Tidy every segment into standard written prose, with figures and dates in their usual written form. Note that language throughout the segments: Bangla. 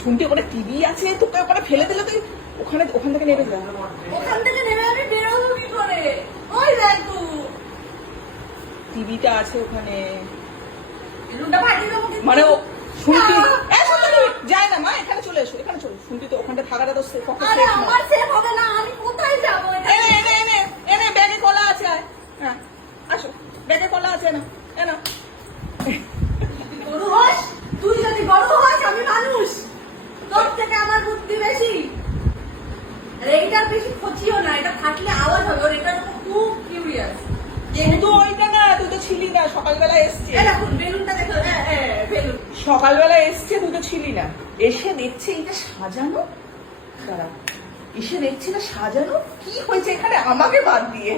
শুনতে ওখানে টিভি আছে, তোকে ওখানে ফেলে দিলে তুই ওখান থেকে নেমে যা। ওখান থেকে নেমে আমি বেরোবো কি করে? ওই দেখ তুই টিভিটা আছে ওখানে, বেলুনটা ফাটিয়ে দেবো কিন্তু। মানে ও শুনতি না। যায় না মা, এখানে চলে এসো, এখানে চলো। শুনতি তো ওখানটা থাকাটা তো আরে আমার সেভ হবে না, আমি কোথায় যাবো? এনে ব্যাগে কলা আছে, আয়। হ্যাঁ আসো, ব্যাগে কলা আছে না, এনা গরু হোস, তুই যদি গরু হোস আমি মানুষ, তোর থেকে আমার বুদ্ধি বেশি। আর এইটার বেশি খচিও না, এটা ফাটলে আওয়াজ হবে। ওর এটা খুব কিউরিয়াস। কিন্তু ওইটা না, তুই তো ছিলি না, সকালবেলা এসছে। দেখুন বেলুনটা দেখো, বেলুন সকালবেলা এসছে, তুই তো ছিলি না। এসে দেখছে এটা সাজানো, দাঁড়া, এসে দেখছি না সাজানো, কি হয়েছে এখানে আমাকে বাদ দিয়ে,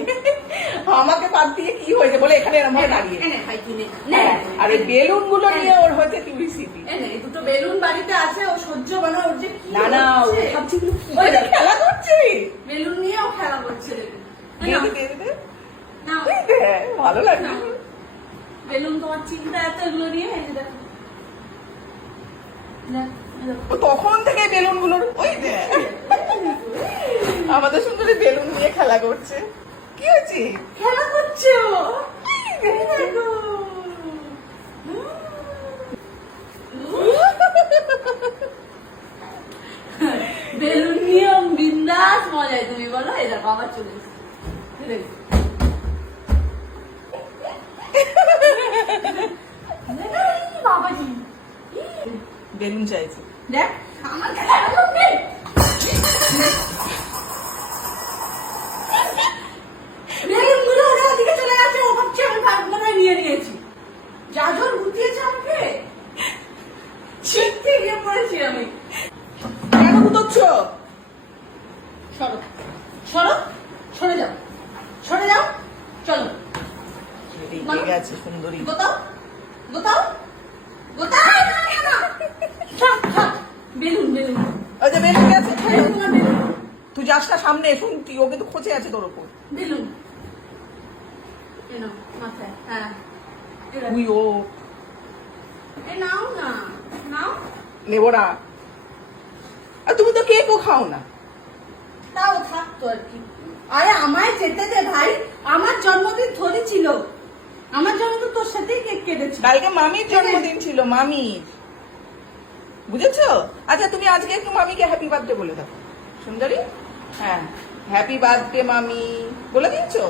আমাকে বাদ দিয়ে কি হয়েছে বলে এখানে এরকম ভাবে দাঁড়িয়ে। আর এই বেলুন গুলো নিয়ে ওর হয়েছে কিউরিসিটি। দুটো বেলুন বাড়িতে আছে, ও সহ্য বানা, ওর যে কি না না, ও হচ্ছে। ভাবছি এগুলো কি খেলা করছে, বেলুন নিয়েও খেলা করছে। দিয়ে দে, দিয়ে দে। নাও। এই দে, ভালো লাগছে। নাও। বেলুন তোমার চিন্তা এত, এগুলো নিয়ে এই যে দেখো। দেখ, এই দেখো। ও তখন থেকে বেলুন গুলোর ওই দে, আমাদের সুন্দরী বেলুন নিয়ে খেলা করছে। কি হয়েছে? খেলা করছে ও। এই দেখো। বেলুন নিয়ে বিন্দাস মজায়, তুমি বলো। এই দেখো আবার চলে এসেছে। এই দেখো। এই বাবাজি, বেলুন চাইছে। দেখ আমার খেলা করবে। বেলুনগুলো ওরা ওদিকে চলে গেছে, ও ভাবছে আমি মনে হয় নিয়ে নিয়েছি। জাজর গুটিয়েছে আমাকে, ছিটতে গিয়ে পড়েছি আমি। কেন গুতোচ্ছ? সরো সরো, সরে যাও, সরে যাও, চলো। লেগে আছে সুন্দরী। গোতাও গোতাও গোতাও। থাক, থাক। বেলুন বেলুন, ওই যে বেলুন আছে, বেলুন না বেলুন, তুই যাস না সামনে, শুনতি ও কিন্তু খোঁচে আছে তোর ওপর। বেলুন। এই নাও মাথায়, হ্যাঁ এই রাখো। তুই ও এই নাও না, নাও। নেবো না। আর তুমি তো কেকও খাও না। তাও থাকতো আর কি। আরে আমায় যেতে দে ভাই, আমার জন্মদিন থরি ছিল, আমার জন্মদিন তোর সাথেই কেক কেটেছি। কালকে মামির জন্মদিন ছিল, মামির, বুঝেছো? আচ্ছা তুমি আজকে একটু মামিকে হ্যাপি বার্থডে বলে দাও সুন্দরী। হ্যাঁ, হ্যাপি বার্থডে মামি বলে দিয়েছো?